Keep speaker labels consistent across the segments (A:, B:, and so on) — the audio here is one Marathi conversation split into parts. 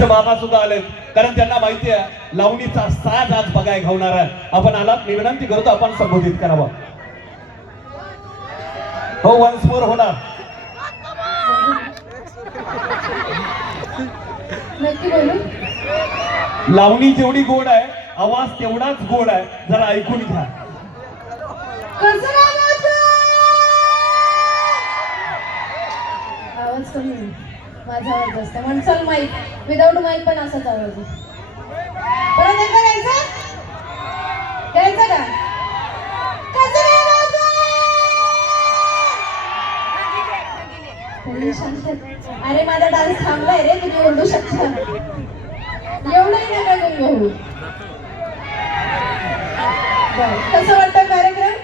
A: आमचे बाबा सुद्धा आलेत. कारण त्यांना माहिती आहे लावणीचा साज आज बघाय घावणार आहे. आपण आलात मी विनंती करतो आपण संबोधित करावं. हो वन्स मोर होणार. लावणी जेवढी गोड आहे आवाज तेवढाच गोड आहे. जरा ऐकून घ्या?
B: आवाज कमी. माझा आवाज जास्त आहे. म्हणसाल माईक विदाऊट माईक पण असाच आवाज. परत एकदा गायचं गायचं का? अरे माझा डान्स थांबलाय रे तुम्ही ओरडू शकता. एवढंही नका गुंग होऊ कसं वाटतं कार्यक्रम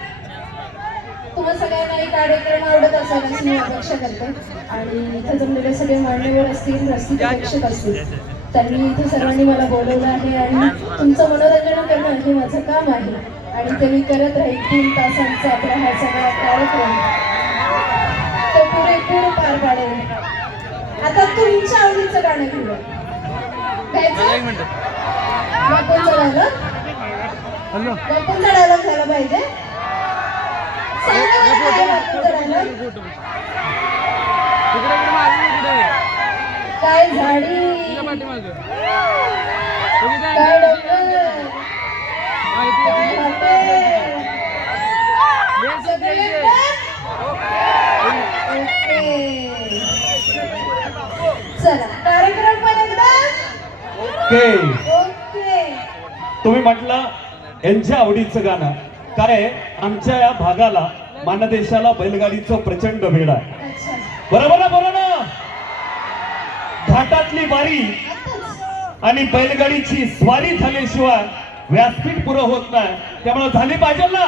B: तुम्हा सगळ्यांना हे कार्यक्रम आवडत अशी मी अपेक्षा करते. आणि इथे जमलेले सगळे मान्यवर असतील रस्ती प्रेक्षक असतील त्यांनी इथे सर्वांनी मला बोलवलं आहे आणि तुमचं मनोरंजन करणं हे माझं काम आहे. आणि ते मी करत राहील तीन तासांचा आपला हा सगळा कार्यक्रम. तो पुरेपूर पार पाडेल. आता तुमच्या आवडीचं गाणं घेऊया. गायचं? डायलॉग? झाला पाहिजे. काय झाडी काय चला कार्यक्रम पण
A: ओके.
B: ओके
A: तुम्ही म्हटलं यांच्या आवडीचं गाणं. काय आमच्या या भागाला मानदेशाला बैलगाडीचं प्रचंड भेड आहे. बरोबर ना बरोबर ना? घाटातली बारी
B: आताच
A: आणि बैलगाडीची स्वारी झाल्याशिवाय व्यासपीठ पुरं होत नाही. त्यामुळे झाली पाहिजे ना?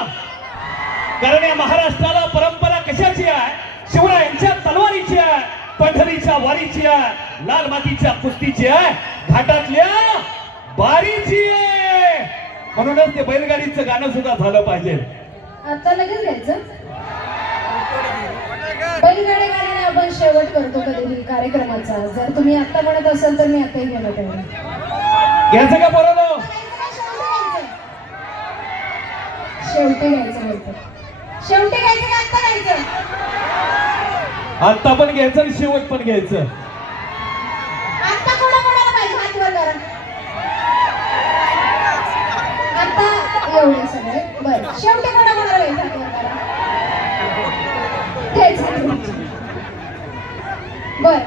A: कारण या महाराष्ट्राला परंपरा कशाची आहे? शिवरायांच्या तलवारीची आहे पंढरीच्या वारीची आहे लाल मातीच्या कुस्तीची आहे घाटातल्या बारीची आहे. म्हणूनच ते बैलगाडीचं गाणं सुद्धा झालं पाहिजे.
B: आता लगेच घ्यायचं बैलगाडी गाडीने आपण शेवट करतो कधीही कार्यक्रमाचा. जर तुम्ही आता म्हणत असाल तर मी आताही गेलो तेवढं
A: घ्यायचं का बरोबर
B: शेवटी घ्यायचं बोलतो. शेवटी घ्यायचं का आता घ्यायचं?
A: आता पण घ्यायचं आणि शेवट पण घ्यायचं.
B: आता कोणा कोणाला पाहिजे हात वर करा. आता एवढे सगळे. बरं शेवटी कोणा कोणाला घ्यायचं हात वर करा घ्यायचं बर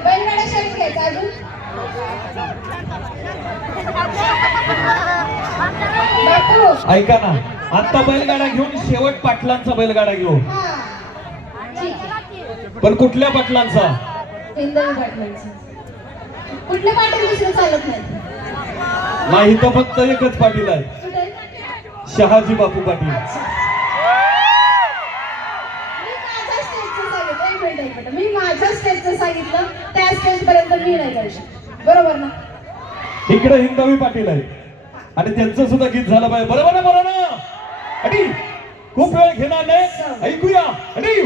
B: घ्यायचं अजून?
A: ऐका ना आता बैलगाडा घेऊन शेवट पाटलांचा बैलगाडा घेऊ.
B: हा.
A: पण कुठल्या पाटलांचा?
B: हिंदवी पाटलांचं. कुठले पाटील दुसरे चालत नाही?
A: तर फक्त एकच पाटील आहे. शहाजी बापू पाटील.
B: मी नाही पटत मी माझ्या स्टेजचं सांगितलं त्या स्टेज पर्यंत मी नाही जाऊ बरोबर ना?
A: इकडे हिंदवी पाटील आहे. आणि त्यांचं सुद्धा गीत झालं पाहिजे. बरोबर ना बरोबर ना? खूप वेळ घेणार नाही. ऐकूया. अटी